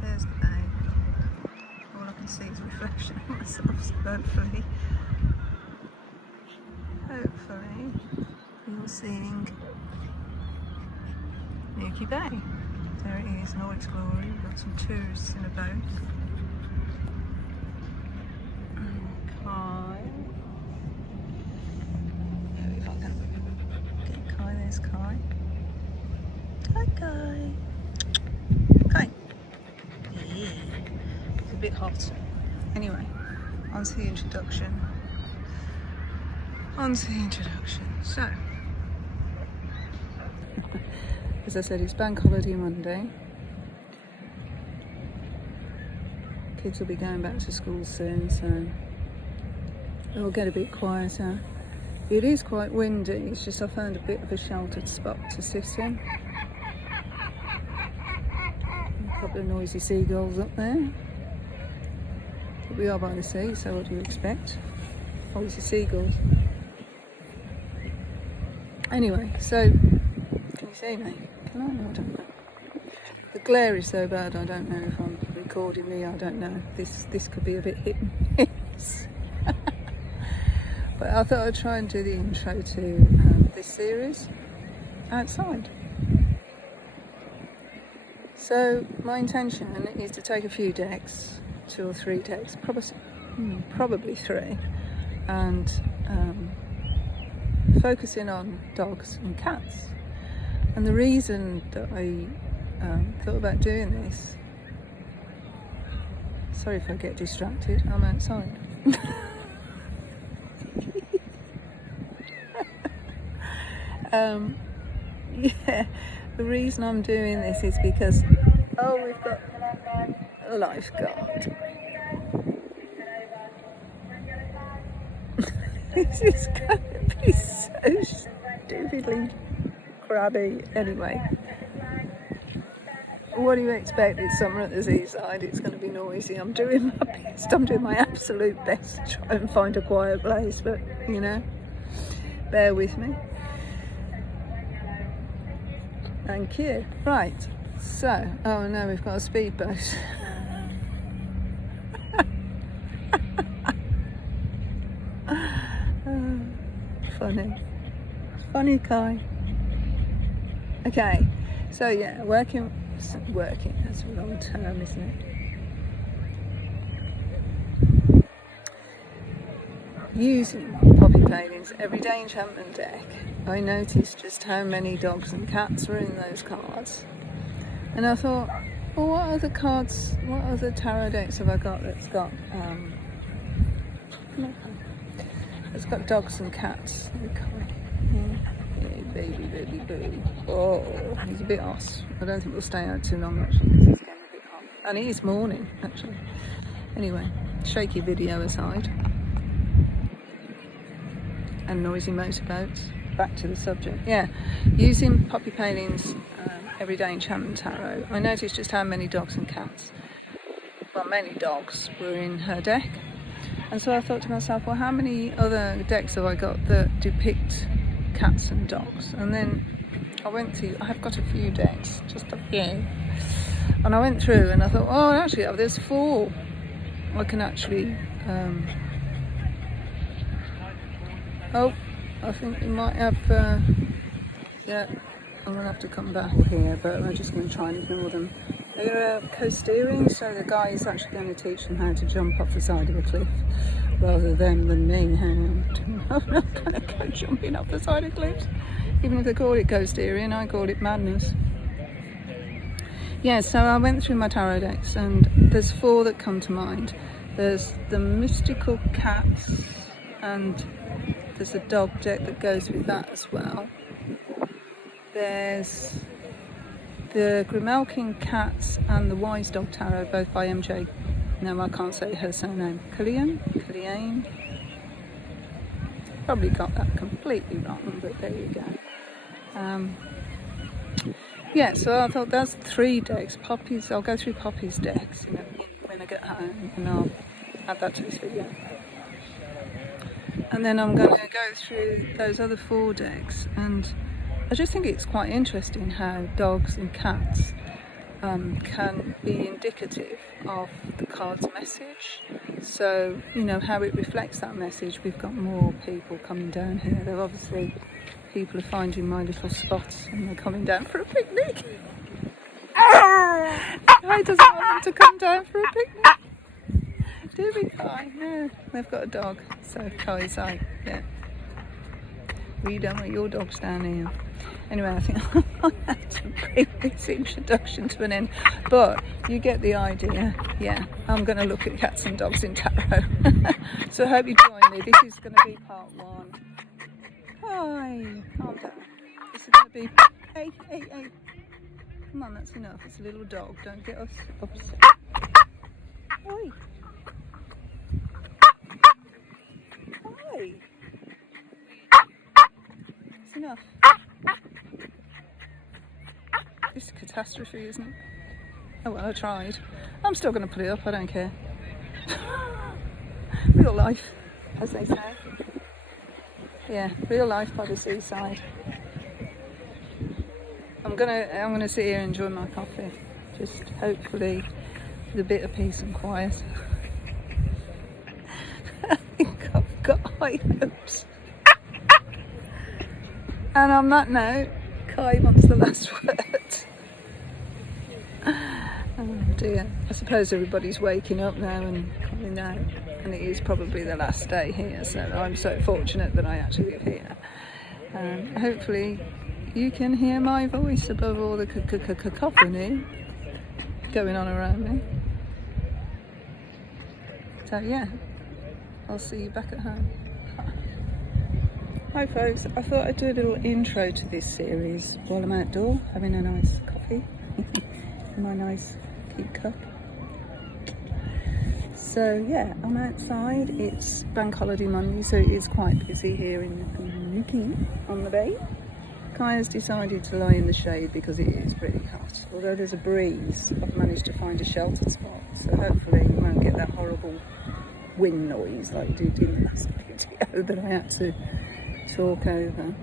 There's the bay. All I can see is a reflection of myself, so hopefully you're seeing Newquay Bay. There it is in all its glory. We've got some tourists in a boat. Kai. Maybe if I can get Kai, there's Kai. Hi Kai. Kai. Yeah. It's a bit hot. Anyway, on to the introduction. So, as I said, it's bank holiday Monday. Kids will be going back to school soon, so it'll get a bit quieter. It is quite windy, it's just I found a bit of a sheltered spot to sit in. A couple of noisy seagulls up there. But we are by the sea, so what do you expect? Noisy seagulls. Anyway, so can you see me? Can I? I don't know. The glare is so bad, I don't know if I'm recording me, I don't know. This could be a bit hit and miss. But I thought I'd try and do the intro to this series outside. So my intention is to take a few decks, 2 or 3 decks, probably 3, and focusing on dogs and cats. And the reason that I thought about doing this, sorry if I get distracted, I'm outside. Yeah, the reason I'm doing this is because, we've got a lifeguard. This is going to be so stupidly crabby. Anyway, what do you expect? It's summer at the seaside, it's going to be noisy. I'm doing my best, I'm doing my absolute best to try and find a quiet place, but you know, bear with me. Thank you. Right, so, oh no, we've got a speedboat. Funny Kai. Okay, so yeah, working, that's a long term, isn't it? Using Poppy Palin's Everyday Enchantment deck, I noticed just how many dogs and cats were in those cards. And I thought, well, what other tarot decks have I got that's got dogs and cats? Yeah, baby boo. Oh, he's a bit hot. I don't think we'll stay out too long actually because it's getting a bit hot. And it is morning actually. Anyway, shaky video aside. And noisy motorboats. Back to the subject. Yeah, using Poppy Palin's Everyday Enchantment Tarot, I noticed just how many dogs and cats, well, many dogs were in her deck. And so I thought to myself, well, how many other decks have I got that depict cats and dogs? And then I have got a few decks, just a few. And I went through and I thought, oh, actually, there's 4. I can actually, I think we might have, yeah, I'm going to have to come back here, but I'm just going to try and ignore them. They're co-steering, so the guy is actually going to teach them how to jump off the side of a cliff, rather than me. I'm not going to go jumping off the side of cliffs. Even if they call it co-steering, I call it madness. Yeah, so I went through my tarot decks, and there's 4 that come to mind. There's the mystical cats, and there's a dog deck that goes with that as well. There's the Grimalkin Cats and the Wise Dog Tarot, both by MJ. No, I can't say her surname. Kalliane. Probably got that completely wrong, but there you go. Yeah, so I thought that's 3 decks. Poppy's, I'll go through Poppy's decks when I get home, and I'll add that to this video. And then I'm going to go through those other 4 decks, and I just think it's quite interesting how dogs and cats can be indicative of the card's message. So, you know, how it reflects that message. We've got more people coming down here. They're obviously, people are finding my little spots and they're coming down for a picnic. Kai doesn't want them to come down for a picnic. Do we, Kai? No, they've got a dog. So Kai's like, yeah, we don't want your dogs down here. Anyway, I think I'll have to bring this introduction to an end. But you get the idea. Yeah, I'm going to look at cats and dogs in tarot. So I hope you join me. This is going to be part 1. Hi, calm down. This is going to be... Hey, hey, hey. Come on, that's enough. It's a little dog. Don't get us upset. Oi. Hi. It's enough. It's a catastrophe, isn't it? Oh well, I tried. I'm still going to put it up, I don't care. Real life, as they say. Yeah, real life by the seaside. I'm gonna sit here and enjoy my coffee. Just hopefully with a bit of peace and quiet. I think I've got high hopes. And on that note, Kai wants the last word. Oh dear. I suppose everybody's waking up now and coming out, and it is probably the last day here, so I'm so fortunate that I actually live here. Hopefully you can hear my voice above all the cacophony going on around me. So yeah, I'll see you back at home. Hi folks, I thought I'd do a little intro to this series while I'm outdoor having a nice coffee in my nice keep cup. So yeah, I'm outside. It's Bank Holiday Monday, so it is quite busy here in Newquay on the bay. Kai has decided to lie in the shade because it is pretty hot. Although there's a breeze, I've managed to find a sheltered spot, so hopefully we won't get that horrible wind noise like we did in the last video that I had to talk over.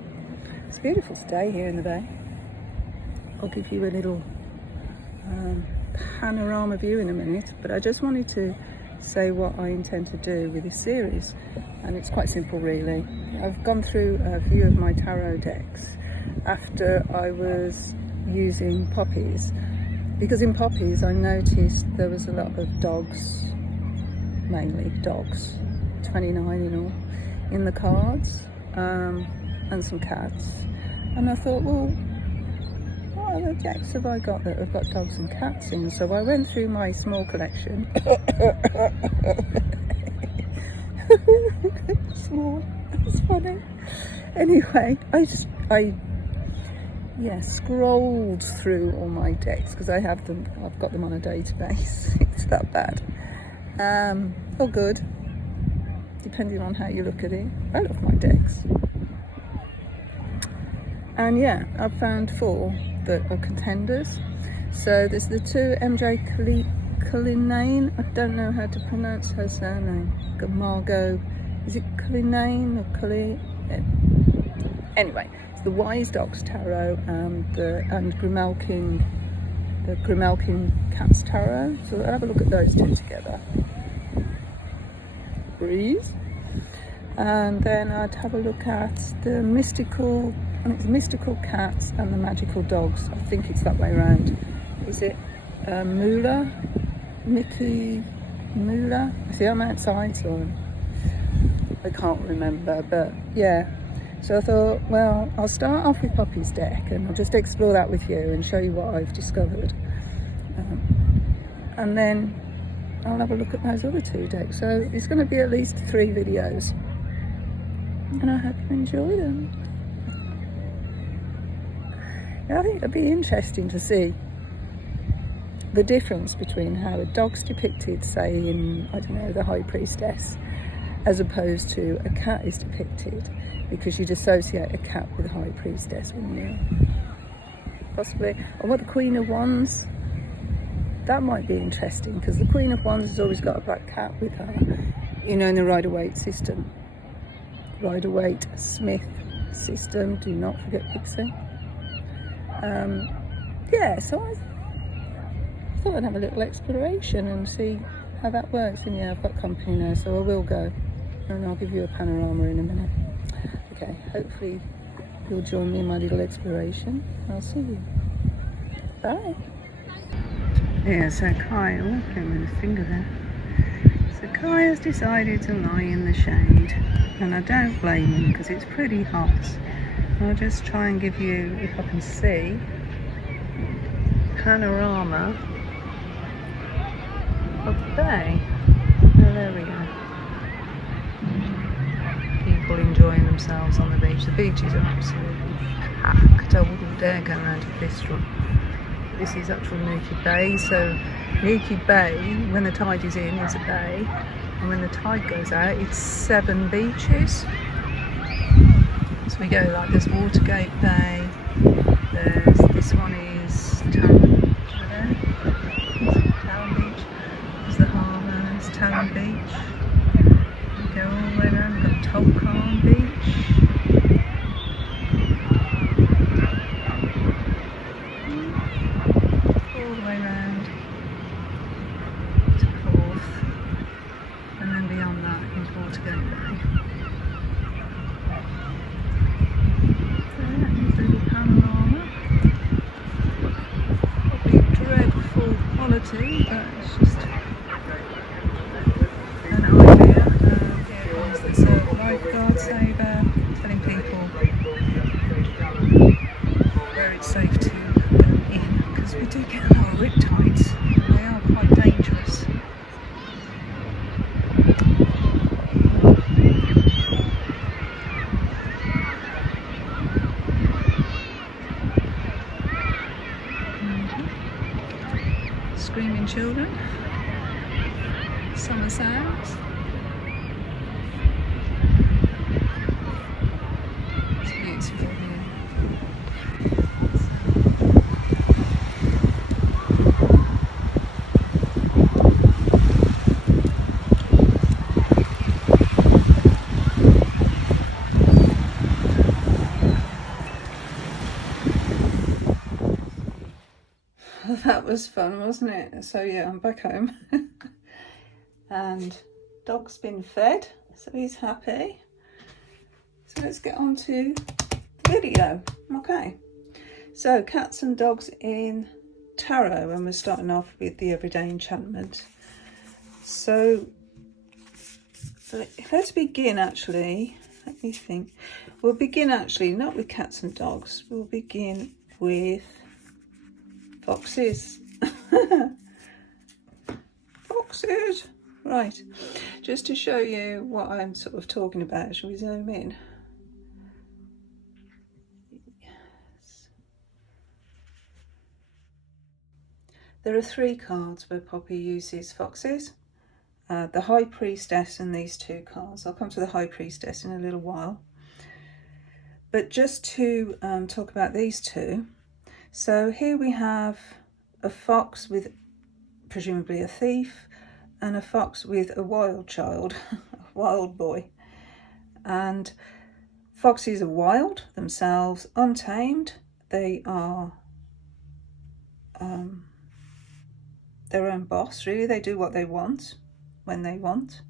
It's a beautiful day here in the bay. I'll give you a little panorama view in a minute, but I just wanted to say what I intend to do with this series, and it's quite simple really. I've gone through a few of my tarot decks after I was using poppies, because in poppies I noticed there was a lot of dogs, mainly dogs, 29 in all, in the cards, and some cats, and I thought, well, what other decks have I got that have got dogs and cats in? So I went through my small collection. Small, that's funny. Anyway, I scrolled through all my decks because I have them. I've got them on a database. It's that bad. Or good, depending on how you look at it. I love my decks. And yeah, I've found 4 that are contenders. So there's the 2 MJ Cullinane. I don't know how to pronounce her surname. Margot, is it Cullinane or Cully? Anyway, it's the Wise Dogs Tarot and Grimalkin, the Grimalkin Cats Tarot. So I'll have a look at those 2 together. Breeze. And then I'd have a look at the mystical, and it's mystical cats and the magical dogs. I think it's that way around. Is it Moolah? Mickey Moolah? See, I'm outside, so I can't remember, but yeah. So I thought, well, I'll start off with Poppy's deck and I'll just explore that with you and show you what I've discovered. And then I'll have a look at those other 2 decks. So it's going to be at least 3 videos. And I hope you enjoy them. I think it'd be interesting to see the difference between how a dog's depicted, say in, I don't know, the High Priestess, as opposed to a cat is depicted, because you'd associate a cat with a High Priestess, wouldn't you? Possibly. Or what the Queen of Wands, that might be interesting, because the Queen of Wands has always got a black cat with her, you know, in the Rider-Waite system. Rider-Waite-Smith system, do not forget Pixie. Yeah, so thought I'd have a little exploration and see how that works. And yeah, I've got company now, so I will go, and I'll give you a panorama in a minute. Okay, hopefully you'll join me in my little exploration. I'll see you. Bye. Yeah, so Kai, oh, with a finger there. So Kai has decided to lie in the shade, and I don't blame him because it's pretty hot. I'll just try and give you, if I can see, panorama of the bay. Oh, there we go. People enjoying themselves on the beach. The beaches are absolutely packed. I wouldn't dare go around to this one. This is actual Newquay Bay, so Newquay Bay, when the tide is in, is a bay, and when the tide goes out, it's 7 beaches. So we go like there's Watergate Bay, there's this one is Taron, Taron Beach, there's the harbour, there's Taron Beach. We go all the way around, we've got Tolkien Beach. But it's just an idea. Here comes this lifeguard saver telling people where it's safe to go in, because we do get a lot of riptides. They are quite dangerous. Screaming children, summer sounds. It's beautiful here. Well, that was fun, wasn't it? So yeah, I'm back home and dog's been fed, so he's happy. So let's get on to the video. Okay, so cats and dogs in tarot, and we're starting off with the everyday enchantment. So let's begin actually, let me think. We'll begin actually not with cats and dogs, we'll begin with foxes. Foxes. Right, just to show you what I'm sort of talking about, shall we zoom in? Yes. There are 3 cards where Poppy uses foxes. The High Priestess and these 2 cards. I'll come to the High Priestess in a little while. But just to talk about these 2. So here we have a fox with presumably a thief, and a fox with a wild child, a wild boy. And foxes are wild themselves, untamed. They are their own boss, really. They do what they want, when they want.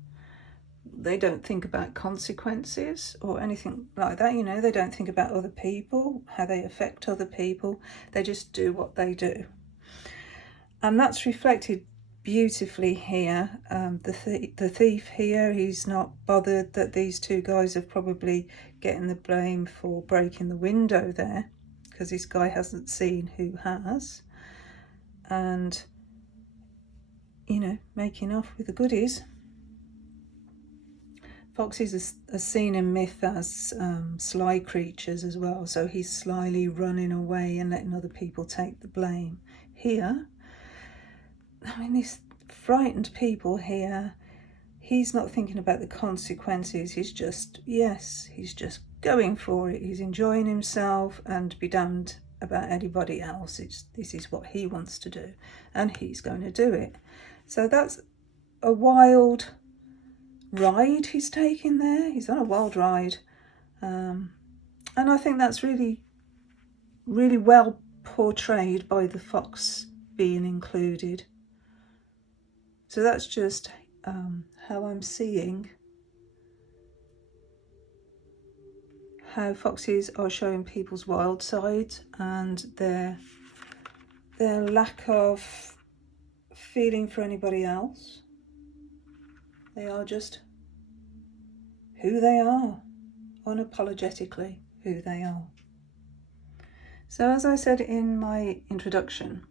They don't think about consequences or anything like that, you know. They don't think about other people, how they affect other people. They just do what they do. And that's reflected beautifully here. The thief here, he's not bothered that these 2 guys are probably getting the blame for breaking the window there, because this guy hasn't seen who has, and, you know, making off with the goodies. Foxes are seen in myth as sly creatures as well, so he's slyly running away and letting other people take the blame. Here, I mean, these frightened people here, he's not thinking about the consequences. He's just, yes, he's just going for it. He's enjoying himself, and be damned about anybody else. This is what he wants to do, and he's going to do it. So that's a wild ride he's taking there. He's on a wild ride. And I think that's really, really well portrayed by the fox being included. So that's just how I'm seeing how foxes are showing people's wild side and their lack of feeling for anybody else. They are just who they are, unapologetically who they are. So as I said in my introduction,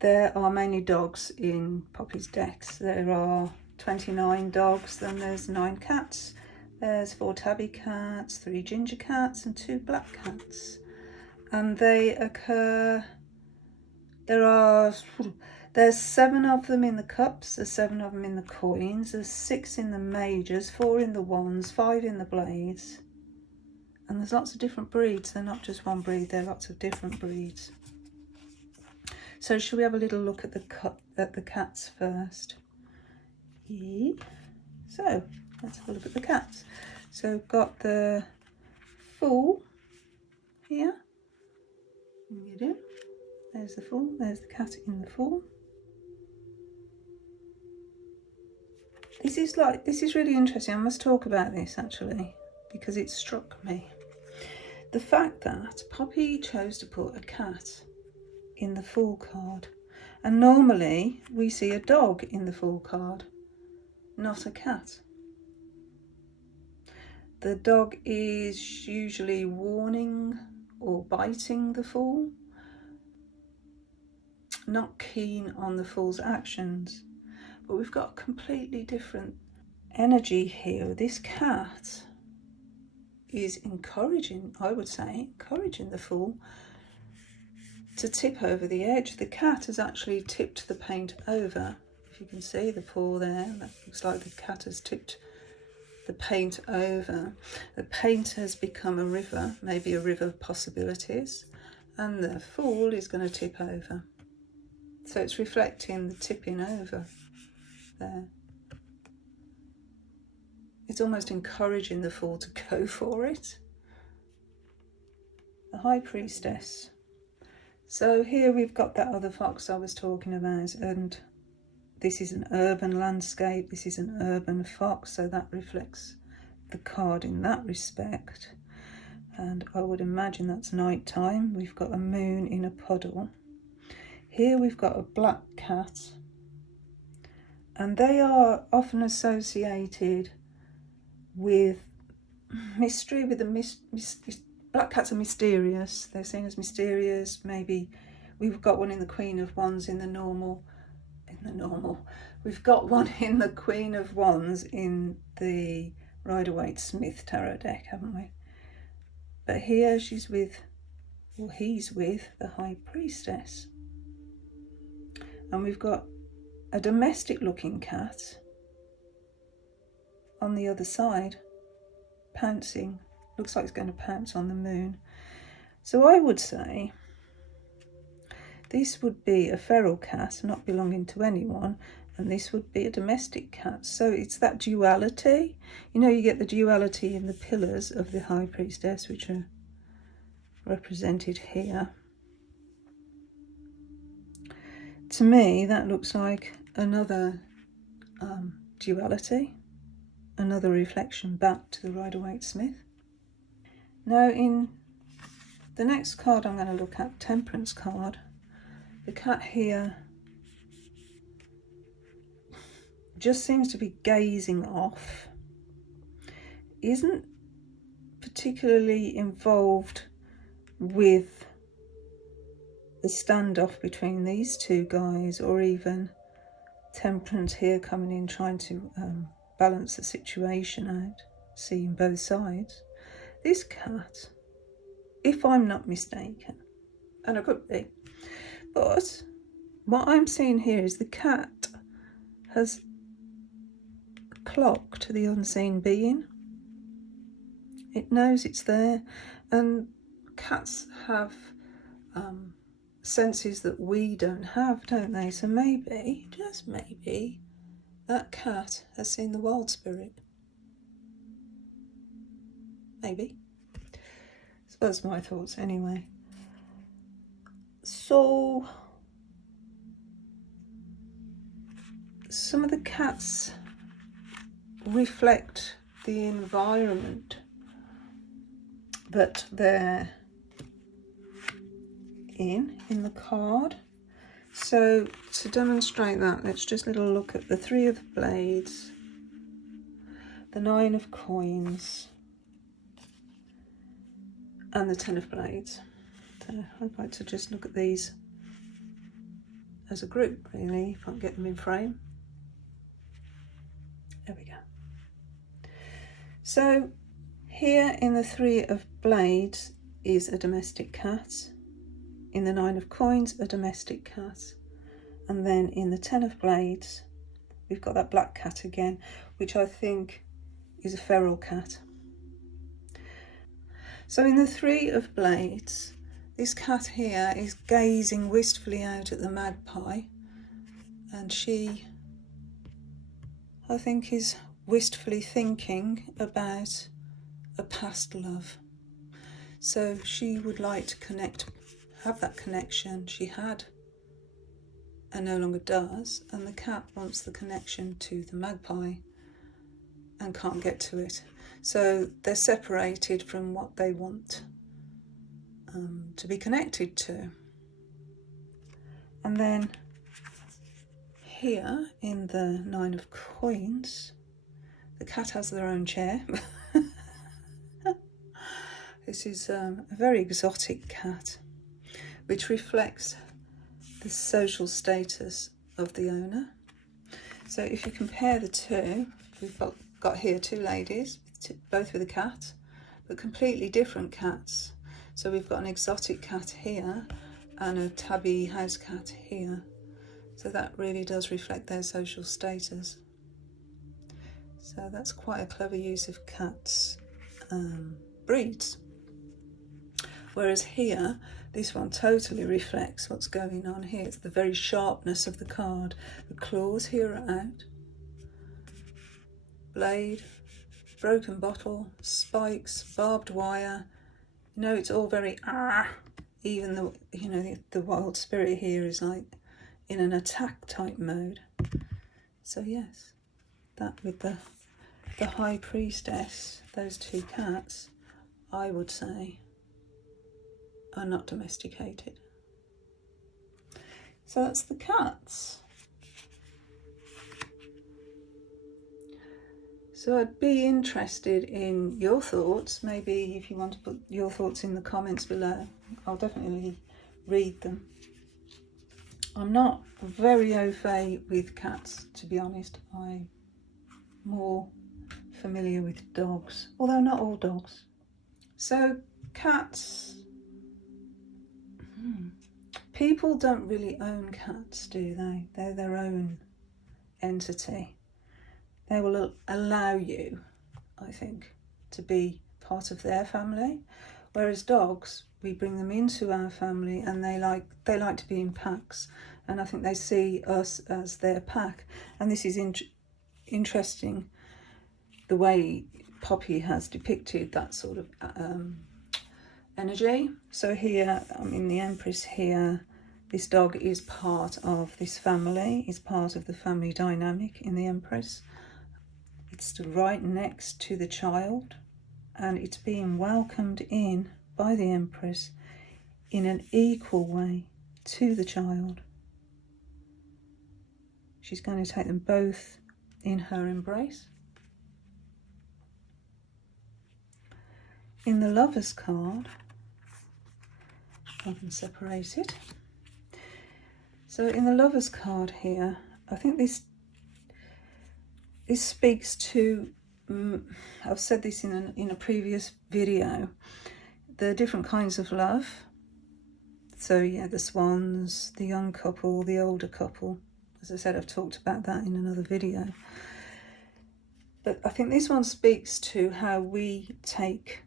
there are mainly dogs in Poppy's decks. There are 29 dogs, then there's 9 cats. There's 4 tabby cats, 3 ginger cats and 2 black cats. And they occur, there's 7 of them in the cups, there's 7 of them in the coins, there's 6 in the majors, 4 in the wands, 5 in the blades. And there's lots of different breeds. They're not just one breed, they're lots of different breeds. So shall we have a little look at the cats first? So let's have a look at the cats. So we've got the fool here. There's the fool, there's the cat in the fool. This is really interesting. I must talk about this actually, because it struck me. The fact that Poppy chose to put a cat in the Fool card, and normally we see a dog in the Fool card, not a cat. The dog is usually warning or biting the Fool, not keen on the Fool's actions. But we've got a completely different energy here. This cat is encouraging, I would say, encouraging the Fool to tip over the edge. The cat has actually tipped the paint over. If you can see the paw there, that looks like the cat has tipped the paint over. The paint has become a river, maybe a river of possibilities, and the Fool is going to tip over. So it's reflecting the tipping over there. It's almost encouraging the Fool to go for it. The High Priestess. So here we've got that other fox I was talking about, and this is an urban landscape, this is an urban fox, so that reflects the card in that respect. And I would imagine that's night time. We've got a moon in a puddle. Here we've got a black cat, and they are often associated with mystery, with the black cats are mysterious. They're seen as mysterious. Maybe we've got one in the Queen of Wands in the normal. We've got one in the Queen of Wands in the Rider-Waite-Smith tarot deck, haven't we? But here she's with, or he's with, the High Priestess. And we've got a domestic looking cat on the other side, pouncing. Looks like it's going to pounce on the moon. So I would say this would be a feral cat, not belonging to anyone, and this would be a domestic cat. So it's that duality. You know, you get the duality in the pillars of the High Priestess, which are represented here. To me, that looks like another duality, another reflection back to the Rider-Waite-Smith. Now in the next card I'm going to look at, Temperance card, the cat here just seems to be gazing off, isn't particularly involved with the standoff between these two guys, or even Temperance here coming in trying to balance the situation out, seeing both sides. This cat, if I'm not mistaken, and I could be, but what I'm seeing here is the cat has clocked the unseen being. It knows it's there, and cats have senses that we don't have, don't they? So maybe, just maybe, that cat has seen the wild spirit. Maybe. So that's my thoughts anyway. So some of the cats reflect the environment that they're in the card. So to demonstrate that, let's just little look at the 3 of blades, the 9 of coins, and the 10 of blades. So I'd like to just look at these as a group, really, if I can get them in frame. There we go. So here in the 3 of blades is a domestic cat. In the 9 of coins, a domestic cat. And then in the 10 of blades, we've got that black cat again, which I think is a feral cat. So in the 3 of blades, this cat here is gazing wistfully out at the magpie, and she, I think, is wistfully thinking about a past love. So she would like to connect, have that connection she had and no longer does, and the cat wants the connection to the magpie and can't get to it. So they're separated from what they want to be connected to. And then here in the 9 of coins, the cat has their own chair. This is a very exotic cat, which reflects the social status of the owner. So if you compare the two, we've got here 2 ladies, both with a cat, but completely different cats. So we've got an exotic cat here and a tabby house cat here. So that really does reflect their social status. So that's quite a clever use of cats' breeds. Whereas here, this one totally reflects what's going on here. It's the very sharpness of the card. The claws here are out. Blade, broken bottle, spikes, barbed wire. You know, it's all very even the, you know, the wild spirit here is like in an attack type mode. So yes, that with the high priestess, those 2 cats, I would say, are not domesticated. So that's the cats. So I'd be interested in your thoughts. Maybe if you want to put your thoughts in the comments below, I'll definitely read them. I'm not very au fait with cats, to be honest. I'm more familiar with dogs, although not all dogs. So cats, people don't really own cats, do they? They're their own entity. They will allow you, I think, to be part of their family, whereas dogs, we bring them into our family and they like to be in packs, and I think they see us as their pack. And this is interesting, the way Poppy has depicted that sort of energy. So here, I mean, the Empress here, this dog is part of this family, is part of the family dynamic in the Empress. It's right next to the child, and it's being welcomed in by the Empress in an equal way to the child. She's going to take them both in her embrace. In the Lovers card, I can separate it. So in the Lovers card here, I think this speaks to, I've said this in a previous video, the different kinds of love. So yeah, the swans, the young couple, the older couple. As I said, I've talked about that in another video. But I think this one speaks to how we take,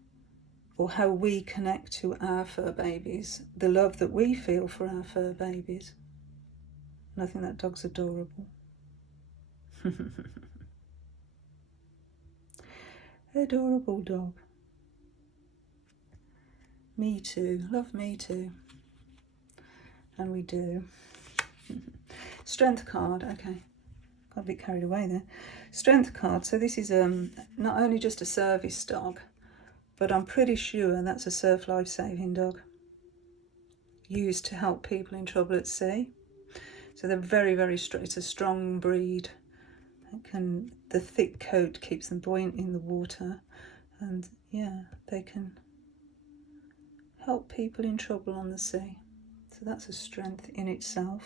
or how we connect to our fur babies, the love that we feel for our fur babies. And I think that dog's adorable. Adorable dog. Me too. Love me too. And we do. Strength card, okay. Got a bit carried away there. Strength card. So this is not only just a service dog, but I'm pretty sure that's a surf life-saving dog used to help people in trouble at sea. So they're very, very strong. It's a strong breed. The thick coat keeps them buoyant in the water, and yeah, they can help people in trouble on the sea. So that's a strength in itself.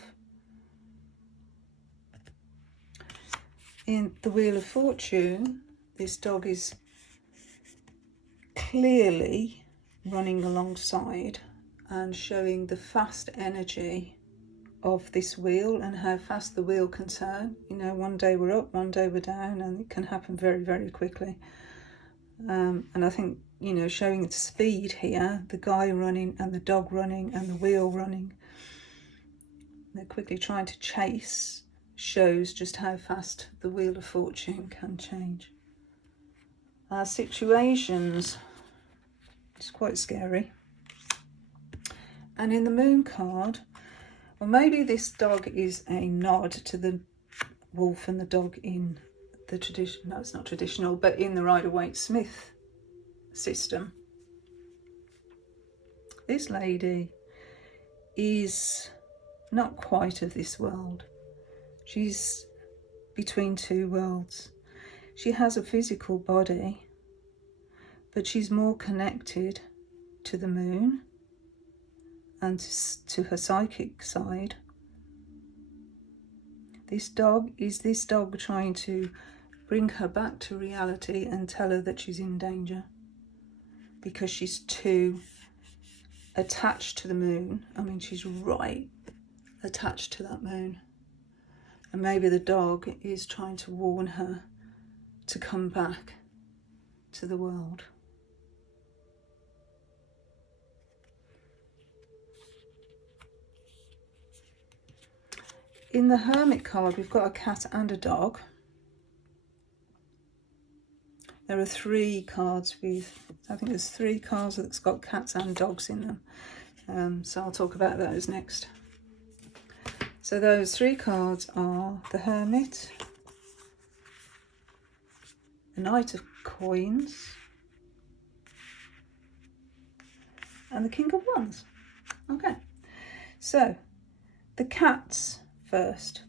In the Wheel of Fortune, this dog is clearly running alongside and showing the fast energy of this wheel and how fast the wheel can turn. You know, one day we're up, one day we're down, and it can happen very, very quickly. And I think, you know, showing the speed here, the guy running and the dog running and the wheel running, they're quickly trying to chase, shows just how fast the Wheel of Fortune can change. Situations, it's quite scary. And in the Moon card, well, maybe this dog is a nod to the wolf and the dog in the tradition. No, it's not traditional, but in the Rider-Waite-Smith system. This lady is not quite of this world. She's between two worlds. She has a physical body, but she's more connected to the moon and to her psychic side. This dog trying to bring her back to reality and tell her that she's in danger because she's too attached to the moon. I mean, she's right attached to that moon. And maybe the dog is trying to warn her to come back to the world. In the Hermit card, we've got a cat and a dog. There are 3 cards I think there's 3 cards that's got cats and dogs in them. So I'll talk about those next. So those 3 cards are the Hermit, the Knight of Coins, and the King of Wands. Okay, so the cats first.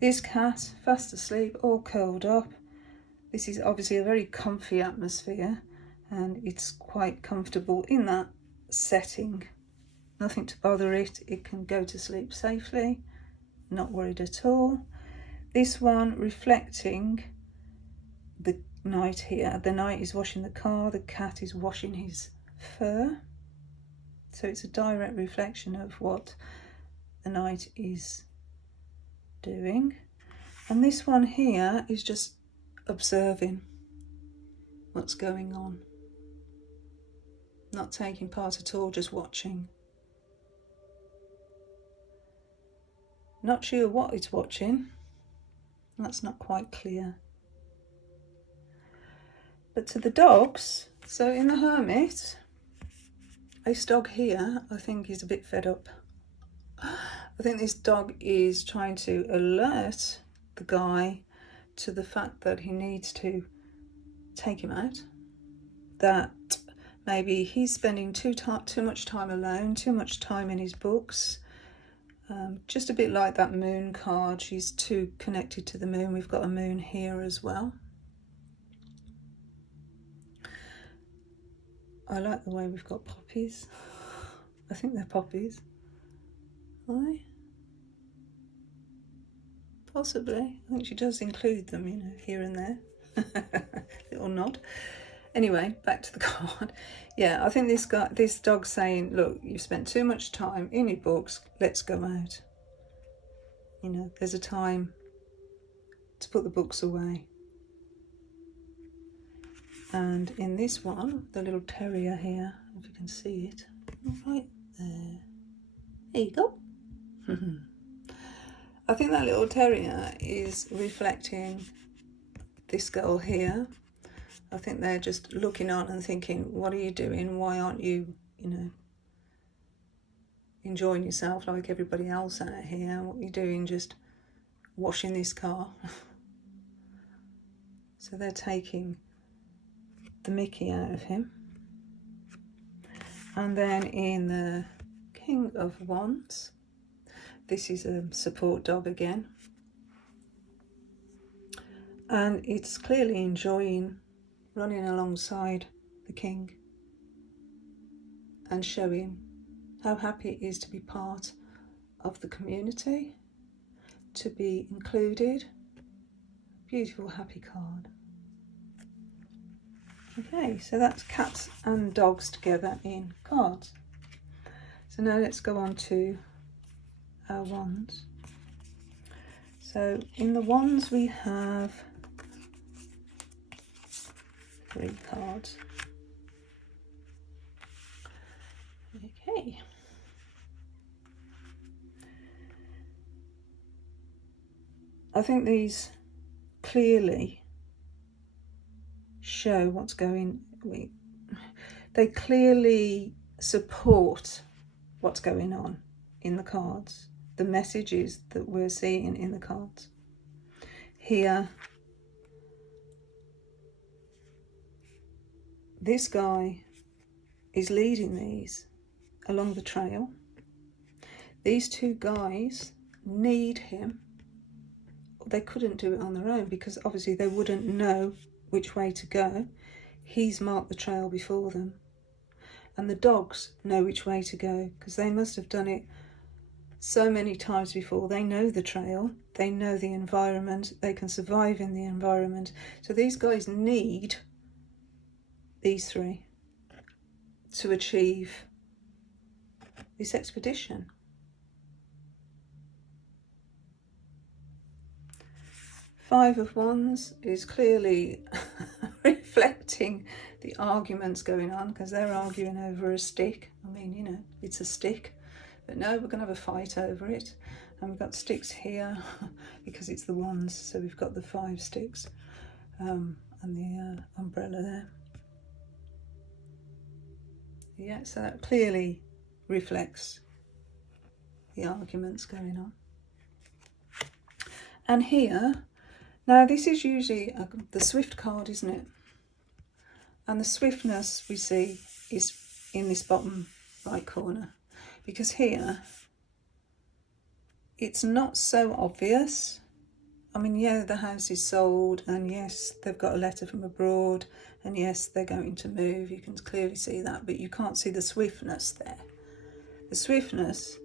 This cat, fast asleep, all curled up. This is obviously a very comfy atmosphere and it's quite comfortable in that setting. Nothing to bother it. It can go to sleep safely, not worried at all. This one reflecting the knight here. The knight is washing the car, the cat is washing his fur. So it's a direct reflection of what the knight is doing. And this one here is just observing what's going on. Not taking part at all, just watching. Not sure what it's watching. That's not quite clear. But to the dogs, so in the Hermit, this dog here, I think is a bit fed up. I think this dog is trying to alert the guy to the fact that he needs to take him out. That maybe he's spending too much time alone, too much time in his books. Just a bit like that moon card. She's too connected to the moon. We've got a moon here as well. I like the way we've got poppies. I think they're poppies. Are they? Possibly. I think she does include them, you know, here and there. Little nod. Anyway, back to the card. Yeah, I think this dog's saying, look, you've spent too much time in your books, let's go out. You know, there's a time to put the books away. And in this one, the little terrier here, if you can see it, right there. There you go. I think that little terrier is reflecting this girl here. I think they're just looking on and thinking, what are you doing? Why aren't you, you know, enjoying yourself like everybody else out here? What are you doing just washing this car? So they're taking the Mickey out of him. And then in the King of Wands, this is a support dog again. And it's clearly enjoying running alongside the king and showing how happy it is to be part of the community, to be included. Beautiful, happy card. Okay, so that's cats and dogs together in cards. So now let's go on to our wands. So in the wands we have 3 cards. Okay. I think these clearly show what's going on. They clearly support what's going on in the cards, the messages that we're seeing in the cards. Here, this guy is leading these along the trail. These 2 guys need him. They couldn't do it on their own because obviously they wouldn't know which way to go. He's marked the trail before them. And the dogs know which way to go because they must have done it so many times before. They know the trail, they know the environment, they can survive in the environment. So these guys need these 3 to achieve this expedition. Five of Wands is clearly reflecting the arguments going on because they're arguing over a stick. I mean, you know, it's a stick, but no, we're going to have a fight over it. And we've got sticks here because it's the wands, so we've got the 5 sticks and the umbrella there. Yeah, so that clearly reflects the arguments going on. And here, now this is usually the swift card, isn't it? And the swiftness we see is in this bottom right corner, because here it's not so obvious. I mean, yeah, the house is sold, and yes, they've got a letter from abroad, and yes, they're going to move. You can clearly see that, but you can't see the swiftness there. The swiftness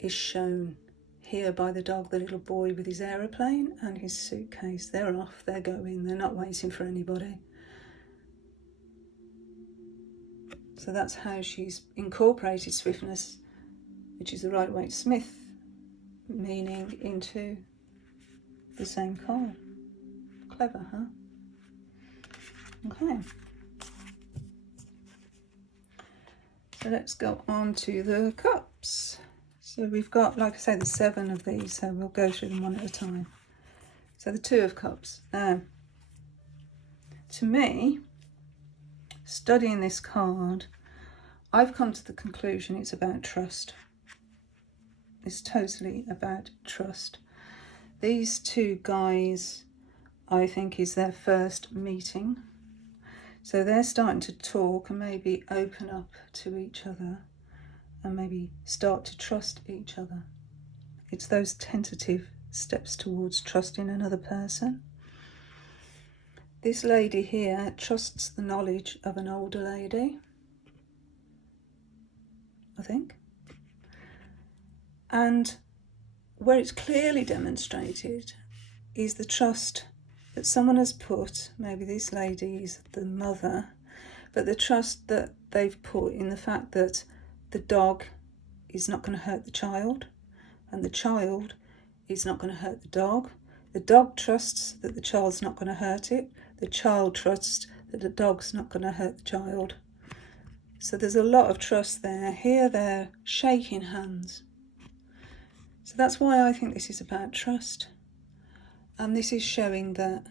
is shown here by the dog, the little boy with his aeroplane and his suitcase. They're off, they're going, they're not waiting for anybody. So that's how she's incorporated swiftness, which is the right way Smith meaning, into the same card. Clever, huh? Okay. So let's go on to the cups. So we've got, like I say, the 7 of these, so we'll go through them one at a time. So the 2 of Cups. Now, to me, studying this card, I've come to the conclusion it's about trust. It's totally about trust. These 2 guys, I think, is their first meeting. So they're starting to talk and maybe open up to each other and maybe start to trust each other. It's those tentative steps towards trusting another person. This lady here trusts the knowledge of an older lady, I think. And where it's clearly demonstrated is the trust that someone has put, maybe this lady is the mother, but the trust that they've put in the fact that the dog is not going to hurt the child, and the child is not going to hurt the dog. The dog trusts that the child's not going to hurt it. The child trusts that the dog's not going to hurt the child. So there's a lot of trust there. Here they're shaking hands. So that's why I think this is about trust. And this is showing that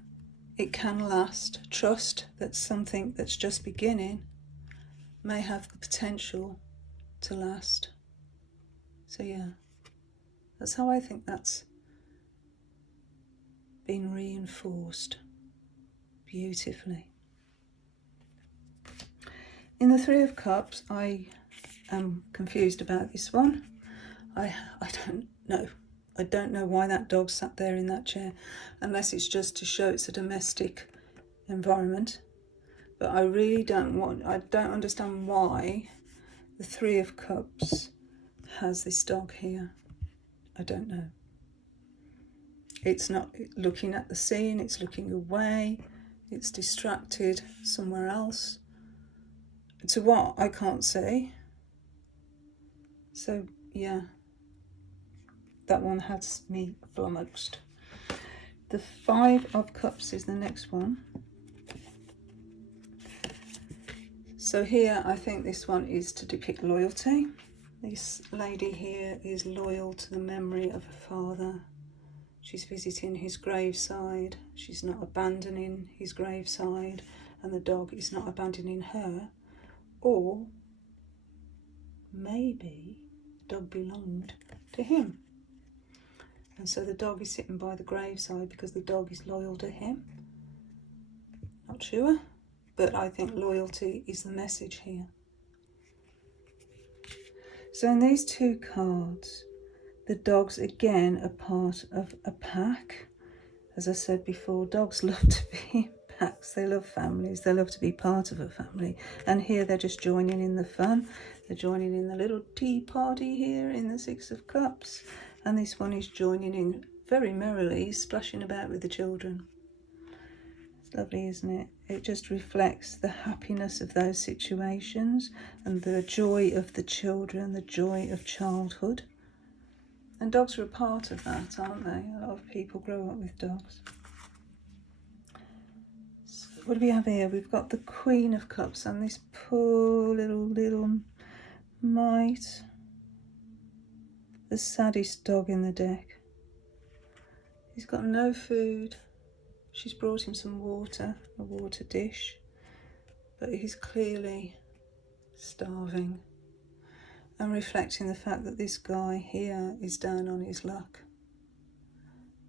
it can last. Trust that something that's just beginning may have the potential to last. So yeah, that's how I think that's been reinforced beautifully. In the Three of Cups, I am confused about this one. I don't know. I don't know why that dog sat there in that chair, unless it's just to show it's a domestic environment. But I really don't understand why the Three of Cups has this dog here. I don't know. It's not looking at the scene, it's looking away, it's distracted somewhere else. To what? I can't say. So, yeah, that one has me flummoxed. The Five of Cups is the next one. So here, I think this one is to depict loyalty. This lady here is loyal to the memory of her father. She's visiting his graveside. She's not abandoning his graveside, and the dog is not abandoning her. Or maybe the dog belonged to him. And so the dog is sitting by the graveside because the dog is loyal to him. Not sure, but I think loyalty is the message here. So in these two cards, the dogs again are part of a pack. As I said before, dogs love to be in packs. They love families. They love to be part of a family. And here they're just joining in the fun. They're joining in the little tea party here in the Six of Cups. And this one is joining in very merrily, splashing about with the children. It's lovely, isn't it? It just reflects the happiness of those situations and the joy of the children, the joy of childhood. And dogs are a part of that, aren't they? A lot of people grow up with dogs. So what do we have here? We've got the Queen of Cups and this poor little mite. The saddest dog in the deck. He's got no food. She's brought him some water, a water dish, but he's clearly starving. And reflecting the fact that this guy here is down on his luck.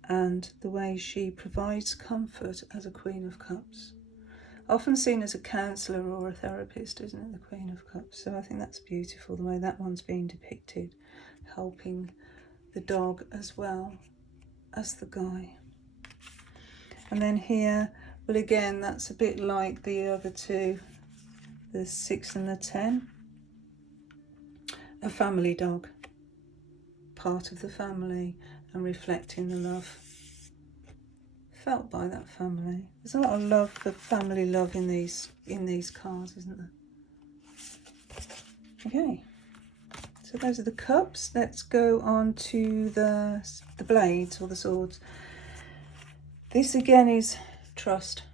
And the way she provides comfort as a Queen of Cups. Often seen as a counsellor or a therapist, isn't it, the Queen of Cups? So I think that's beautiful, the way that one's being depicted, helping the dog as well as the guy. And then here, well again, that's a bit like the other two, the 6 and the 10. A family dog, part of the family, and reflecting the love felt by that family. There's a lot of love for family love in these cards, isn't there? Okay, so those are the cups. Let's go on to the blades or the swords. This again is trust.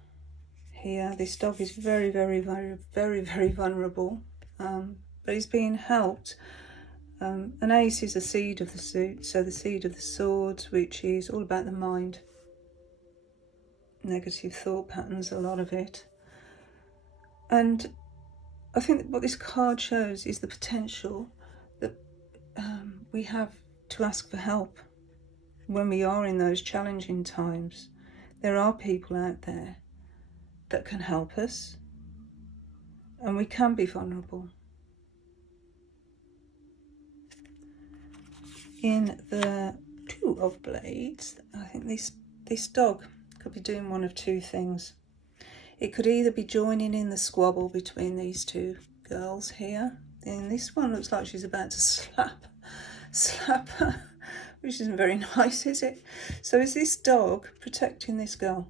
Here, this dog is very vulnerable. But he's being helped. An ace is a seed of the suit, so the seed of the swords, which is all about the mind. Negative thought patterns, a lot of it. And I think that what this card shows is the potential that we have to ask for help when we are in those challenging times. There are people out there that can help us, and we can be vulnerable. In the Two of Blades, I think this dog could be doing one of two things. It could either be joining in the squabble between these two girls here. And this one looks like she's about to slap her, which isn't very nice, is it? So is this dog protecting this girl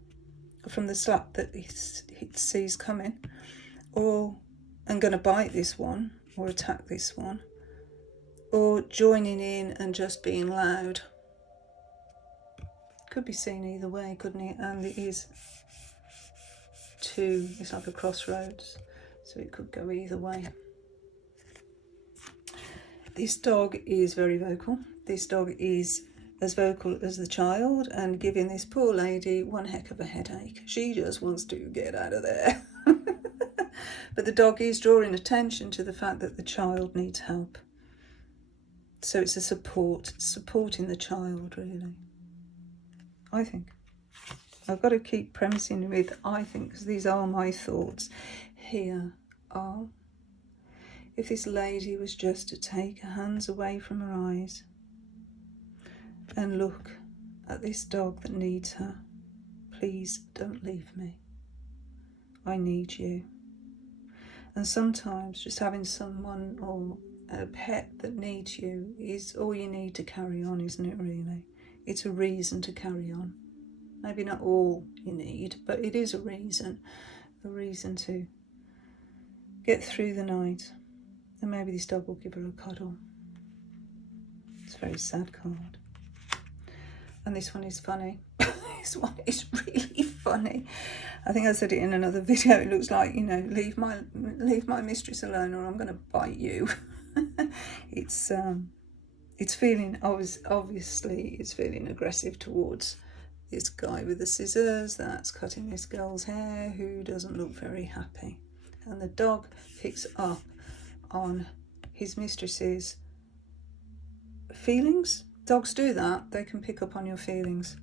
from the slap that he sees coming, and going to bite this one or attack this one? Or joining in and just being loud? Could be seen either way, couldn't it? And it is two, it's like a crossroads, so it could go either way. This dog is very vocal. This dog is as vocal as the child and giving this poor lady one heck of a headache. She just wants to get out of there. But the dog is drawing attention to the fact that the child needs help. So it's a supporting the child, really, I think. I've got to keep premising with I think, because these are my thoughts. Here are, if this lady was just to take her hands away from her eyes and look at this dog that needs her. Please don't leave me. I need you. And sometimes just having someone or a pet that needs you is all you need to carry on, isn't it, really? It's a reason to carry on. Maybe not all you need, but it is a reason to get through the night. And maybe this dog will give her a cuddle. It's a very sad card. And this one is funny. This one is really funny. I think I said it in another video. It looks like, leave my mistress alone or I'm going to bite you. It's feeling, obviously it's feeling aggressive towards this guy with the scissors that's cutting this girl's hair, who doesn't look very happy. And the dog picks up on his mistress's feelings. Dogs do that. They can pick up on your feelings.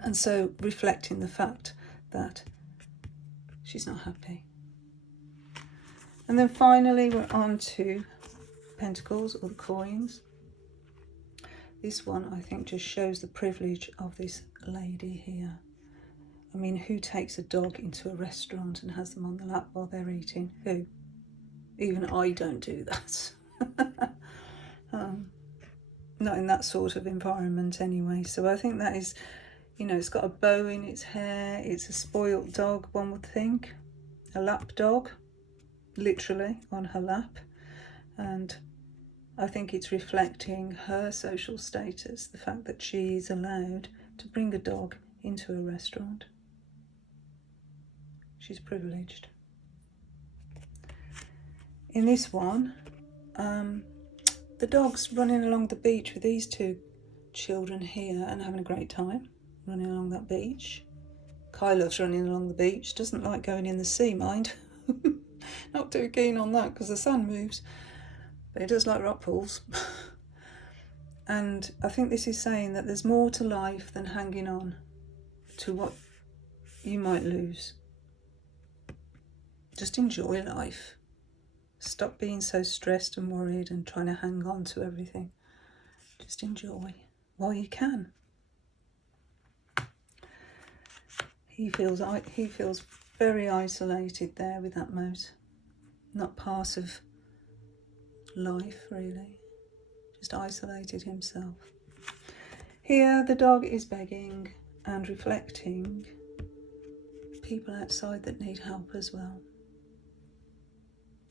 And so reflecting the fact that she's not happy. And then finally we're on to Pentacles, or the coins. This one I think just shows the privilege of this lady here. I mean, who takes a dog into a restaurant and has them on the lap while they're eating? Who? Even I don't do that. Not in that sort of environment anyway. So I think that is, it's got a bow in its hair. It's a spoilt dog, one would think. A lap dog, literally on her lap. And I think it's reflecting her social status, the fact that she's allowed to bring a dog into a restaurant. She's privileged. In this one, the dog's running along the beach with these two children here and having a great time running along that beach. Kai loves running along the beach, doesn't like going in the sea, mind. Not too keen on that because the sun moves, but he does like rock pools. And I think this is saying that there's more to life than hanging on to what you might lose. Just enjoy life. Stop being so stressed and worried and trying to hang on to everything. Just enjoy while you can. He feels very isolated there with that moat. Not part of life, really. Just isolated himself. Here, the dog is begging and reflecting people outside that need help as well.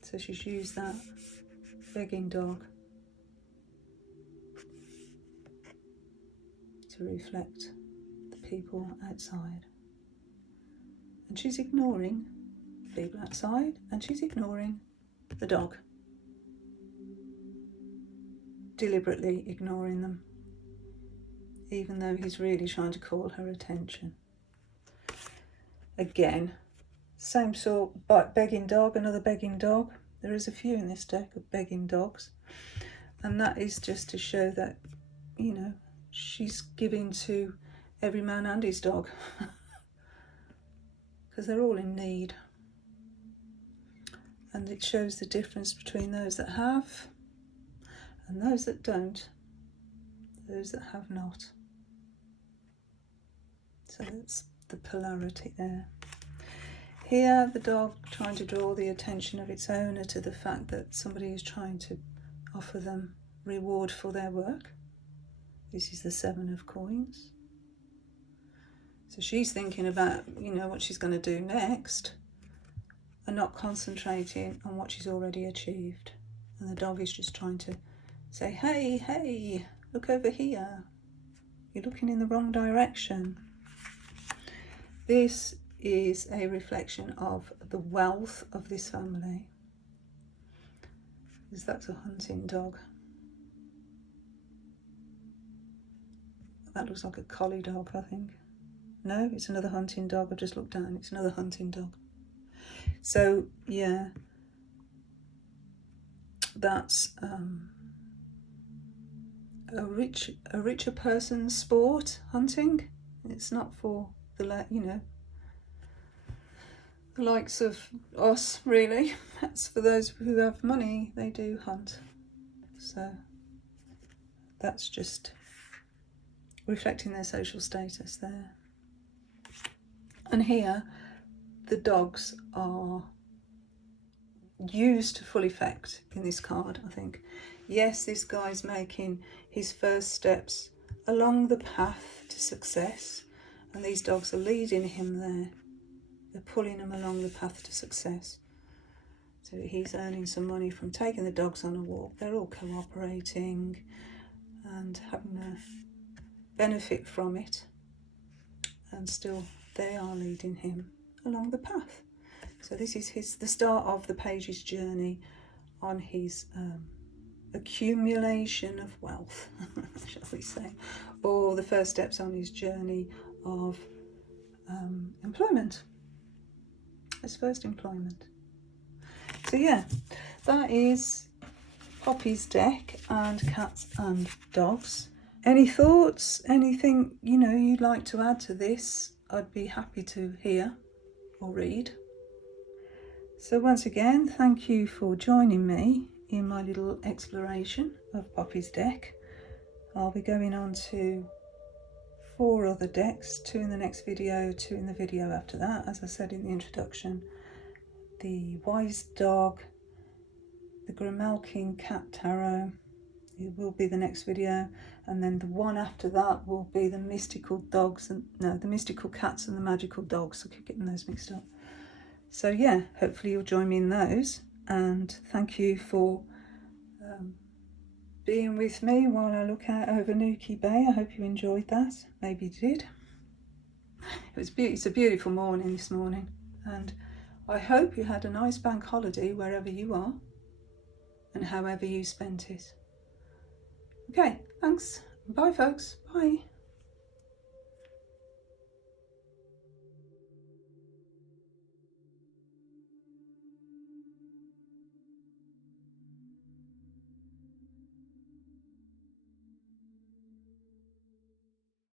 So she's used that begging dog to reflect the people outside. And she's ignoring the people outside, and she's ignoring the dog. Deliberately ignoring them, even though he's really trying to call her attention. Again, same sort, but begging dog, another begging dog. There is a few in this deck of begging dogs. And that is just to show that, she's giving to every man and his dog. Because they're all in need. And it shows the difference between those that have and those that don't. Those that have not. So that's the polarity there. Here, the dog trying to draw the attention of its owner to the fact that somebody is trying to offer them reward for their work. This is the 7 of coins. So she's thinking about, what she's going to do next and not concentrating on what she's already achieved. And the dog is just trying to say, hey, look over here. You're looking in the wrong direction. This is a reflection of the wealth of this family. Because that's a hunting dog. That looks like a collie dog, I think. No, it's another hunting dog. I've just looked down. It's another hunting dog. So, yeah. That's a richer person's sport, hunting. It's not for the, you know, the likes of us, really. That's for those who have money. They do hunt. So that's just reflecting their social status there. And here, the dogs are used to full effect in this card, I think. Yes, this guy's making his first steps along the path to success, and these dogs are leading him there. They're pulling him along the path to success. So he's earning some money from taking the dogs on a walk. They're all cooperating and having a benefit from it, and still they are leading him along the path. So this is the start of the page's journey on his accumulation of wealth, shall we say, or the first steps on his journey of employment, his first employment. So yeah, that is Poppy's deck and cats and dogs. Any thoughts, anything, you know, you'd like to add to this, I'd be happy to hear or read. So once again, thank you for joining me in my little exploration of Poppy's deck. I'll be going on to 4 other decks, 2 in the next video, 2 in the video after that. As I said in the introduction, the Wise Dog, the Grimalkin Cat Tarot, it will be the next video, and then the one after that will be the mystical dogs and the mystical cats and the magical dogs. I keep getting those mixed up. So yeah, hopefully you'll join me in those, and thank you for being with me while I look out over Newquay Bay. I hope you enjoyed that. Maybe you did. It's a beautiful morning this morning, and I hope you had a nice bank holiday wherever you are and however you spent it. Okay, thanks. Bye folks. Bye.